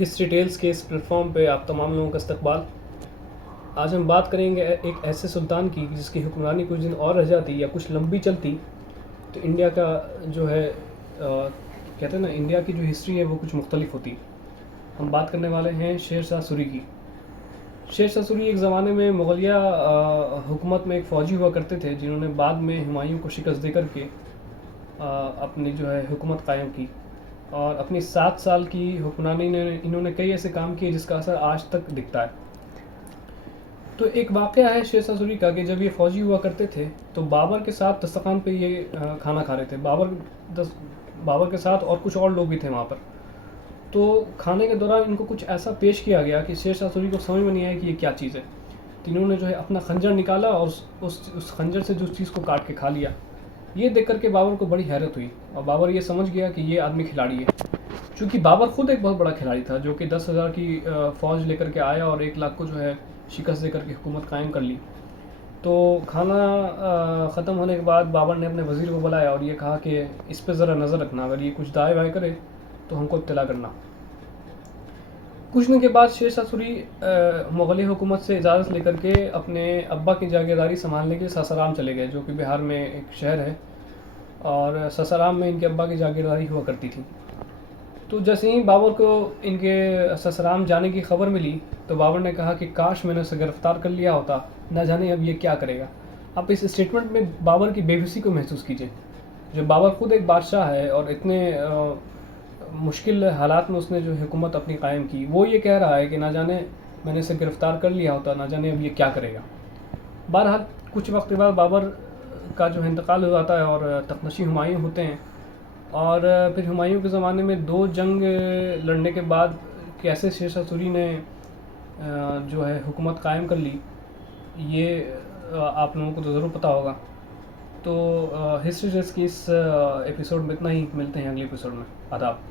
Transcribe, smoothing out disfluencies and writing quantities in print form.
History tells کے اس plate form پہ آپ تمام لوگوں کا استقبال۔ آج ہم بات کریں گے ایک ایسے سلطان کی جس کی حکمرانی کچھ دن اور رہ جاتی یا کچھ لمبی چلتی تو انڈیا کا جو ہے کہتے ہیں نا، انڈیا کی جو ہسٹری ہے وہ کچھ مختلف ہوتی۔ ہم بات کرنے والے ہیں شیر شاہ سوری کی۔ شیر شاہ سوری ایک زمانے میں مغلیہ حکومت میں ایک فوجی ہوا کرتے تھے، جنہوں نے بعد میں ہمایوں کو شکست دے کر کے اپنی جو ہے حکومت قائم کی، اور اپنی 7 سال کی حکمرانی نے انہوں نے کئی ایسے کام کیے جس کا اثر آج تک دکھتا ہے۔ تو ایک واقعہ ہے شیر شاہ سوری کا کہ جب یہ فوجی ہوا کرتے تھے تو بابر کے ساتھ دسترخوان پہ یہ کھانا کھا رہے تھے۔ بابر کے ساتھ اور کچھ اور لوگ بھی تھے وہاں پر۔ تو کھانے کے دوران ان کو کچھ ایسا پیش کیا گیا کہ شیر شاہ سوری کو سمجھ میں نہیں آیا کہ یہ کیا چیز ہے۔ تو انہوں نے جو ہے اپنا خنجر نکالا اور اس خنجر سے اس چیز کو کاٹ کے کھا لیا۔ یہ دیکھ کر کے بابر کو بڑی حیرت ہوئی، اور بابر یہ سمجھ گیا کہ یہ آدمی کھلاڑی ہے، چونکہ بابر خود ایک بہت بڑا کھلاڑی تھا جو کہ 10,000 کی فوج لے کر کے آیا اور 1 لاکھ کو جو ہے شکست دے کر کے حکومت قائم کر لی۔ تو کھانا ختم ہونے کے بعد بابر نے اپنے وزیر کو بلایا اور یہ کہا کہ اس پہ ذرا نظر رکھنا، اگر یہ کچھ دائیں بائیں کرے تو ہم کو اطلاع کرنا۔ کچھ دن کے بعد شیر شاہ سوری مغلیہ حکومت سے اجازت لے کر کے اپنے ابا کی جاگیرداری سنبھالنے کے لیے ساسارام چلے گئے، جو کہ بہار میں ایک شہر ہے، اور ساسارام میں ان کے ابا کی جاگیرداری ہوا کرتی تھی۔ تو جیسے ہی بابر کو ان کے ساسارام جانے کی خبر ملی تو بابر نے کہا کہ کاش میں نے اسے گرفتار کر لیا ہوتا، نہ جانے اب یہ کیا کرے گا۔ آپ اس اسٹیٹمنٹ میں بابر کی بے بسی کو محسوس کیجئے۔ جو بابر خود ایک بادشاہ ہے اور اتنے مشکل حالات میں اس نے جو حکومت اپنی قائم کی، وہ یہ کہہ رہا ہے کہ نہ جانے میں نے اسے گرفتار کر لیا ہوتا، نہ جانے اب یہ کیا کرے گا۔ بہرحال کچھ وقت کے بعد بابر کا جو انتقال ہو جاتا ہے اور تخت نشین ہمایوں ہوتے ہیں، اور پھر ہمایوں کے زمانے میں 2 جنگ لڑنے کے بعد کیسے شیر شاہ سوری نے جو ہے حکومت قائم کر لی، یہ آپ لوگوں کو تو ضرور پتہ ہوگا۔ تو ہسٹری ڈیسک کی اس ایپیسوڈ میں اتنا ہی، ملتے ہیں اگلے ایپیسوڈ میں۔ آداب۔